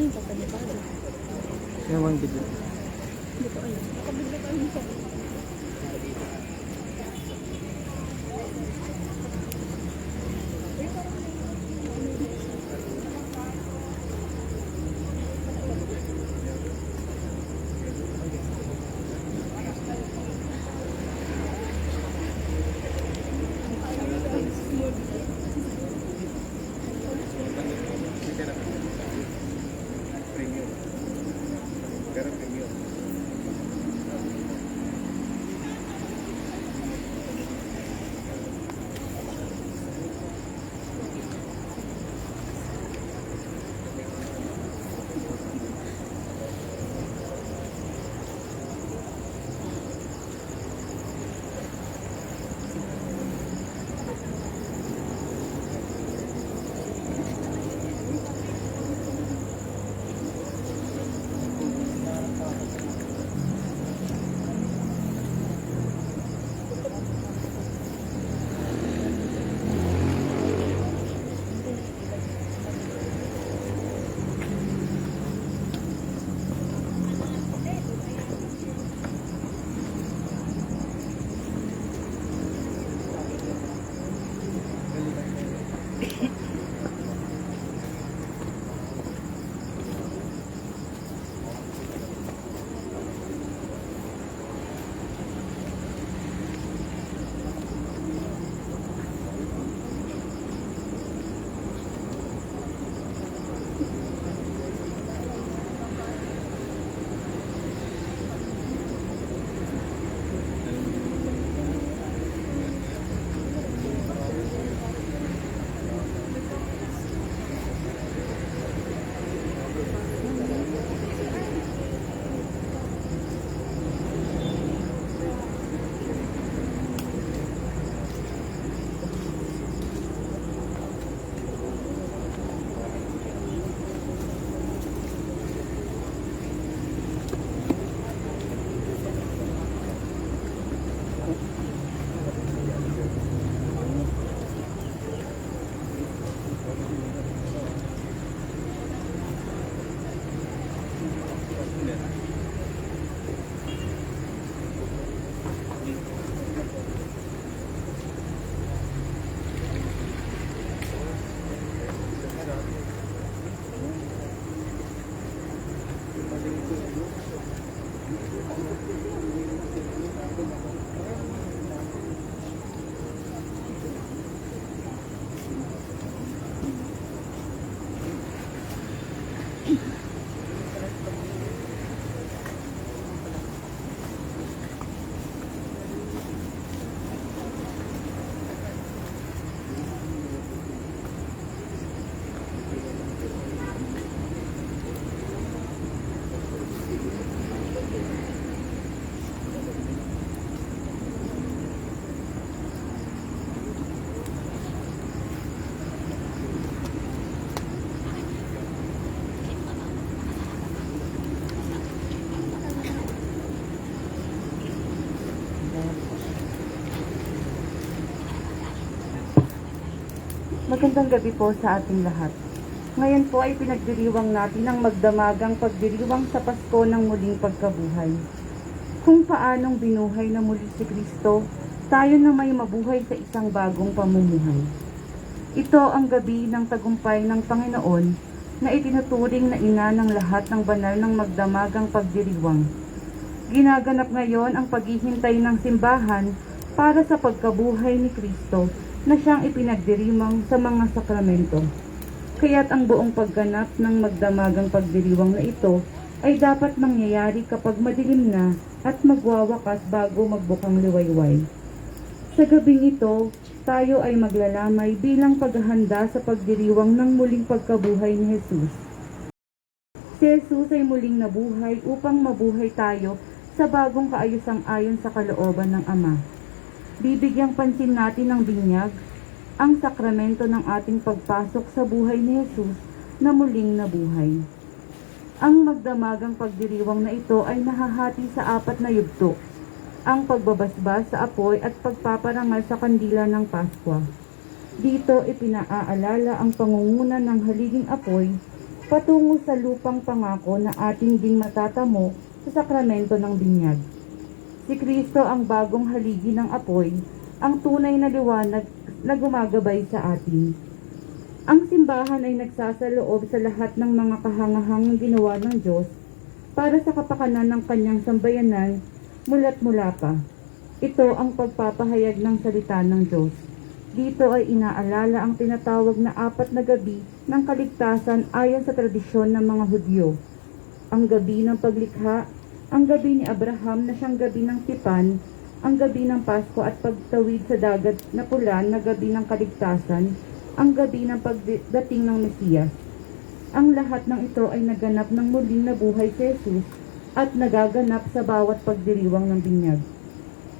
yung pagkanipado? Ewan kita. Hindi ko alam. Nakabigla tayo sa Magandang gabi po sa ating lahat. Ngayon po ay pinagdiriwang natin ang magdamagang pagdiriwang sa Pasko ng muling pagkabuhay. Kung paanong binuhay na muli si Kristo, tayo na may mabuhay sa isang bagong pamumuhay. Ito ang gabi ng tagumpay ng Panginoon na itinuturing na ina ng lahat ng banal ng magdamagang pagdiriwang. Ginaganap ngayon ang paghihintay ng simbahan para sa pagkabuhay ni Kristo na siyang ipinagdirimang sa mga sakramento. Kaya't ang buong pagganap ng magdamagang pagdiriwang na ito ay dapat mangyayari kapag madilim na at magwawakas bago magbukang liwayway. Sa gabing ito, tayo ay maglalamay bilang paghahanda sa pagdiriwang ng muling pagkabuhay ni Jesus. Si Jesus ay muling nabuhay upang mabuhay tayo sa bagong kaayusang ayon sa kalooban ng Ama. Bibigyang pansin natin ng binyag, ang sakramento ng ating pagpasok sa buhay ni Jesus na muling nabuhay. Ang magdamagang pagdiriwang na ito ay nahahati sa 4 na yugto, ang pagbabasbas sa apoy at pagpaparangal sa kandila ng Paskwa. Dito ipinaaalala ang pangunguna ng haliging apoy patungo sa lupang pangako na ating ding matatamo sa sakramento ng binyag. Si Kristo ang bagong haligi ng apoy, ang tunay na liwanag na gumagabay sa atin. Ang simbahan ay nagsasaloob sa lahat ng mga kahangahangang ginawa ng Diyos para sa kapakanan ng kanyang sambayanan mula't mula pa. Ito ang pagpapahayag ng salita ng Diyos. Dito ay inaalala ang tinatawag na 4 na gabi ng kaligtasan ayon sa tradisyon ng mga Hudyo. Ang gabi ng paglikha, ang gabi ni Abraham na siyang gabi ng tipan, ang gabi ng Pasko at pagtawid sa dagat na pula na gabi ng kaligtasan, ang gabi ng pagdating ng Mesiyas. Ang lahat ng ito ay naganap ng muling nabuhay si Jesus at nagaganap sa bawat pagdiriwang ng binyag.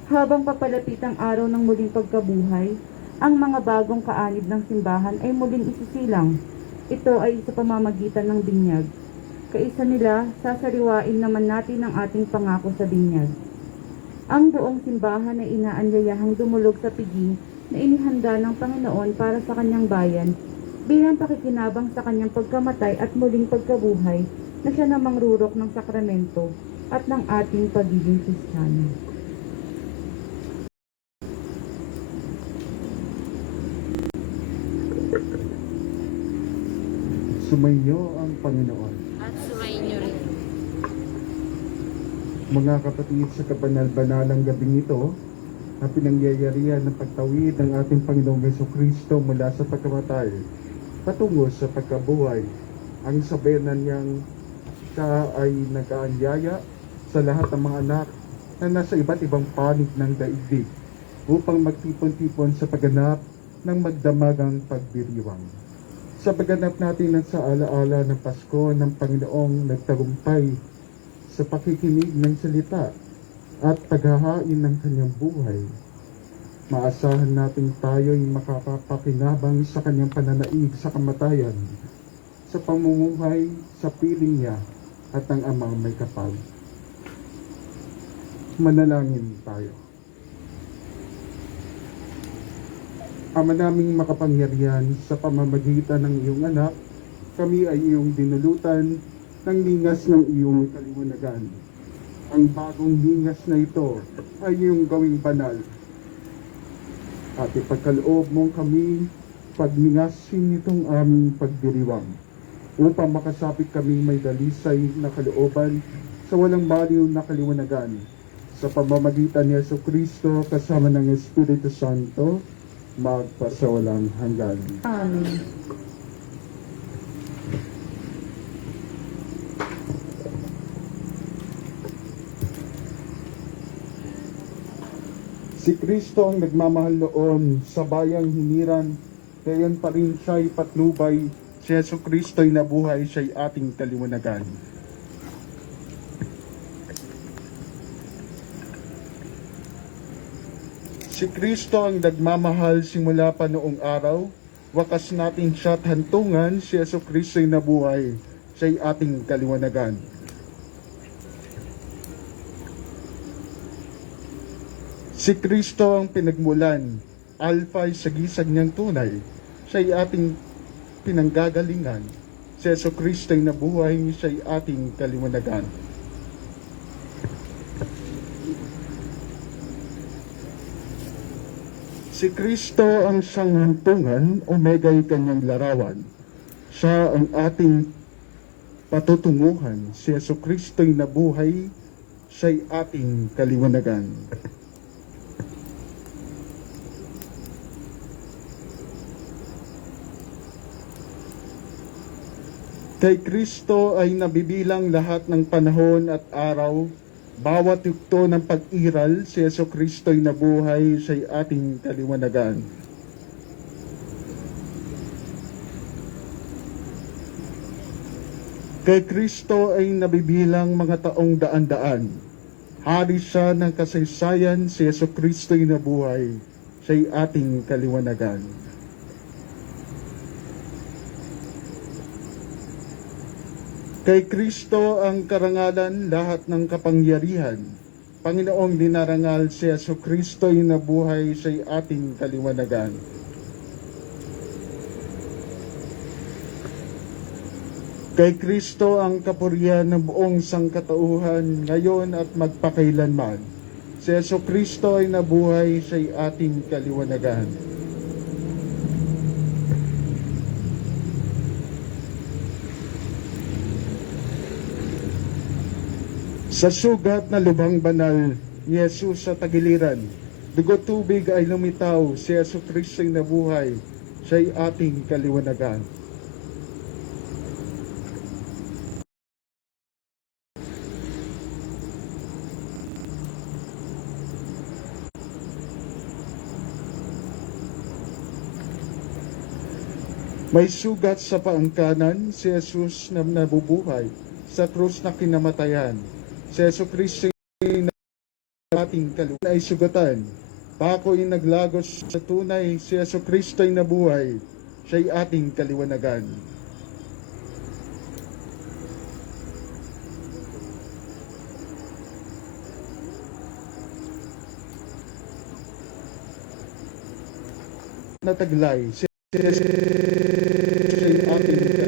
Habang papalapit ang araw ng muling pagkabuhay, ang mga bagong kaanib ng simbahan ay muling isisilang. Ito ay sa pamamagitan ng binyag. Kaisa nila, sasariwain naman natin ang ating pangako sa binyag. Ang buong simbahan ay inaanyayahang dumulog sa pigi na inihanda ng Panginoon para sa kanyang bayan bilang pakikinabang sa kanyang pagkamatay at muling pagkabuhay na siya namang rurok ng sakramento at ng ating pagiging Kristiyano. Sumainyo ang Panginoon. At sumainyo rin. Mga kapatid, sa kabanal-banalang gabing ito, na pinangyayarihan ng pagtawid ng ating Panginoong Jesucristo mula sa pagkamatay patungo sa pagkabuhay, ang sabayanan niyang siya ay nag-aanyaya sa lahat ng mga anak na nasa iba't ibang panig ng daigdig upang magtipon-tipon sa pagganap ng magdamagang pagdiriwang. Sa pagganap natin ng sa alaala ng Pasko ng Panginoong nagtagumpay sa pakikinig ng salita at paghahain ng kanyang buhay, maasahan natin tayo'y makapapakinabang sa kanyang pananaig sa kamatayan, sa pamumuhay sa piling niya at ng Amang may kapal. Manalangin tayo. Ama naming makapangyarihan, sa pamamagitan ng iyong anak, kami ay iyong dinulutan ng lingas ng iyong kaliwanagan. Ang bagong lingas na ito ay iyong gawing banal. At ipagkaloob mong kami pagningasin itong aming pagdiriwang, upang makasapit kami may dalisay na kalooban sa walang baliw na kaliwanagan, sa pamamagitan ni Jesucristo kasama ng Espiritu Santo, magpasawalang hanggan. Amen. Si Kristo ang nagmamahal noon sa bayang hiniran, gayon pa rin siya'y patnubay. Si Jesucristo'y nabuhay, siya'y ating kaliwanagan. Si Kristo ang nagmamahal simula pa noong araw, wakas natin siya't hantungan. Si Jesucristo'y nabuhay, siya'y ating kaliwanagan. Si Kristo ang pinagmulan, Alpha sa gisag niyang tunay, siya'y ating pinanggagalingan. Si Jesucristo'y nabuhay, siya'y ating kaliwanagan. Si Kristo ang siyang hantungan, Omega'y kanyang larawan. Siya ang ating patutunguhan. Si Jesucristo'y nabuhay, siya'y ating kaliwanagan. Kay Kristo ay nabibilang lahat ng panahon at araw, bawat yugto ng pag-iral. Si Jesucristo'y nabuhay, siya'y ating kaliwanagan. Kay Kristo ay nabibilang mga taong daan-daan. Hari siya ng kasaysayan. Si Jesucristo'y nabuhay, siya'y ating kaliwanagan. Kay Kristo ang karangalan, lahat ng kapangyarihan. Panginoong dinarangal, si Jesucristo'y nabuhay, siya'y ating kaliwanagan. Kay Kristo ang kapurihan ng buong sangkatauhan ngayon at magpakailanman. Si Yesu Kristo ay nabuhay, siya'y ating kaliwanagan. Sa sugat na lubhang banal ni Jesus sa tagiliran, dugo tubig ay lumitaw, si Yesu Kristo ay nabuhay, siya'y ating kaliwanagan. May sugat sa paangkanan, si Jesus na nabubuhay, sa krus na kinamatayan. Si Yesu Kristo ay ating kaliwanagan ay sugatan. Pako ay naglagos sa tunay, si Yesu Kristo ay nabuhay, siya'y ating kaliwanagan. Nataglay, si Yesu ay ating kaliwanagan.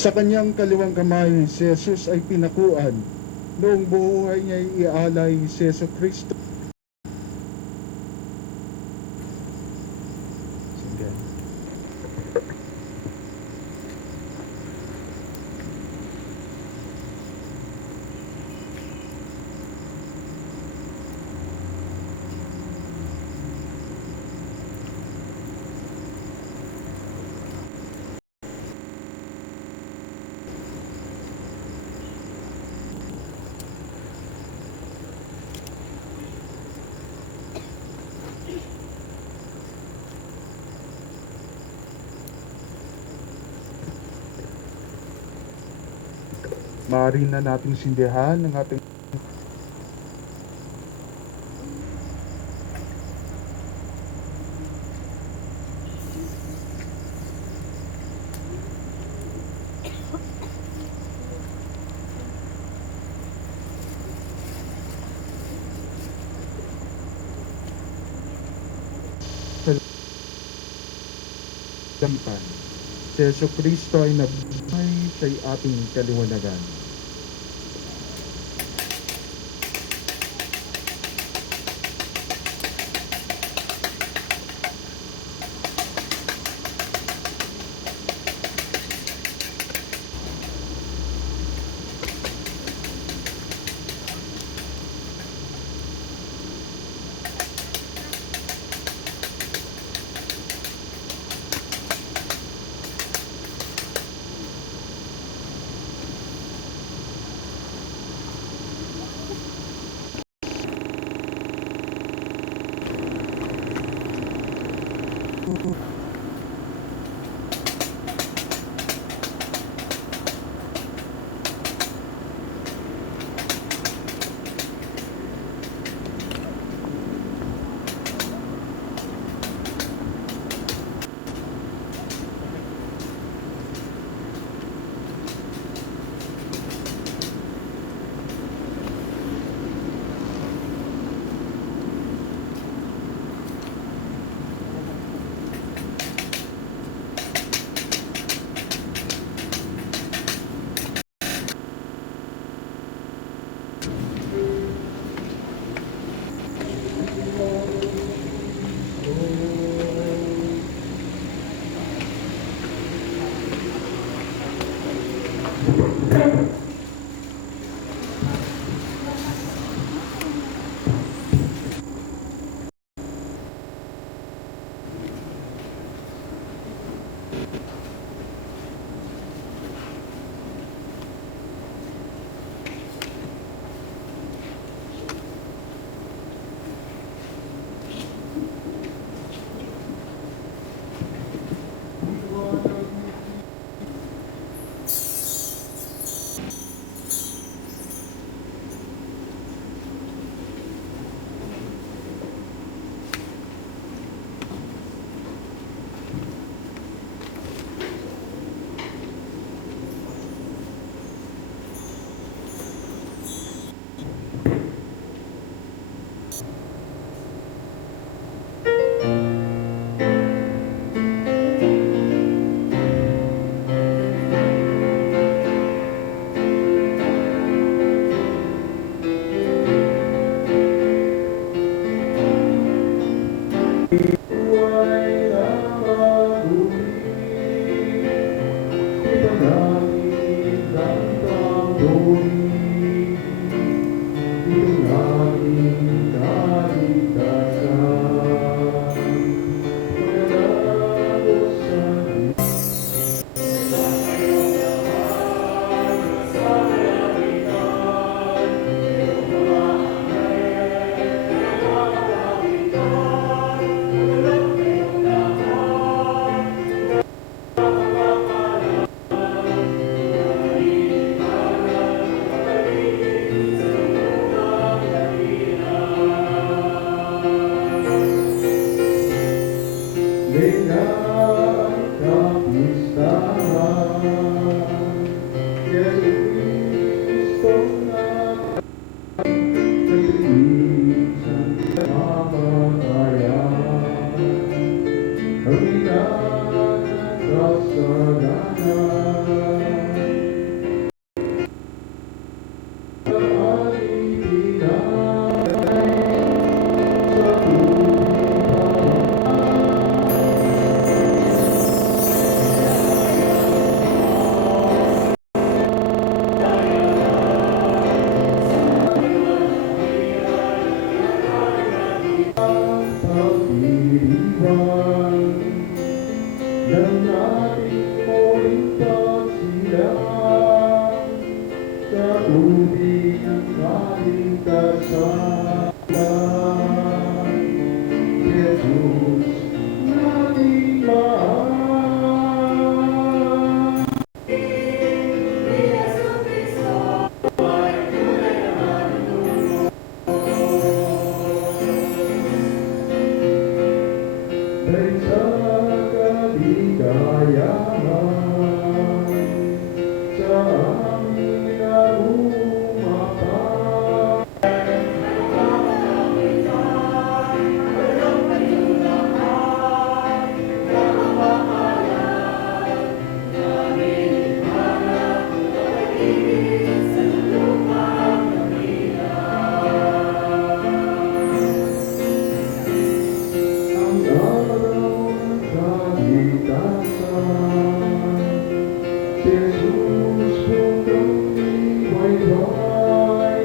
Sa kanyang kaliwang kamay, si Jesus ay pinakuan. Noong buhay niya ay ialay si Yesu Kristo. Sige. Maaari na nating sindihan ng ating lampan. Si Yesu Kristo ay nabuhay, siya'y ating kaliwanagan. papuri, yung aking kaligtasan. Manalangin sa dengan kapistahan Yesus Kristus nagtirisan sa kamatayan kawinan ng kasalanan kaalipinan sa pag-iriwan ng ating muling pagsilang sa tubig ng kaligtasan. Jesus, nating mahal. Dahil sa kaligayahan sa aming narumapa. Ang araw ng kaligtasan, Jesus puntang iwayway,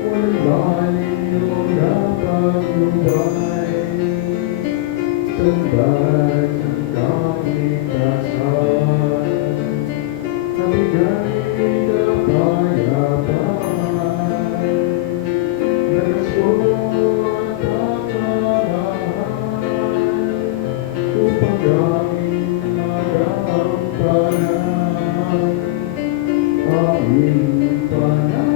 walang baling o napaglubay, tambay ng kaligtasan, nabigay kapayapaan, lakas ko at pagmamahal, upang aming magampanan aming panahon.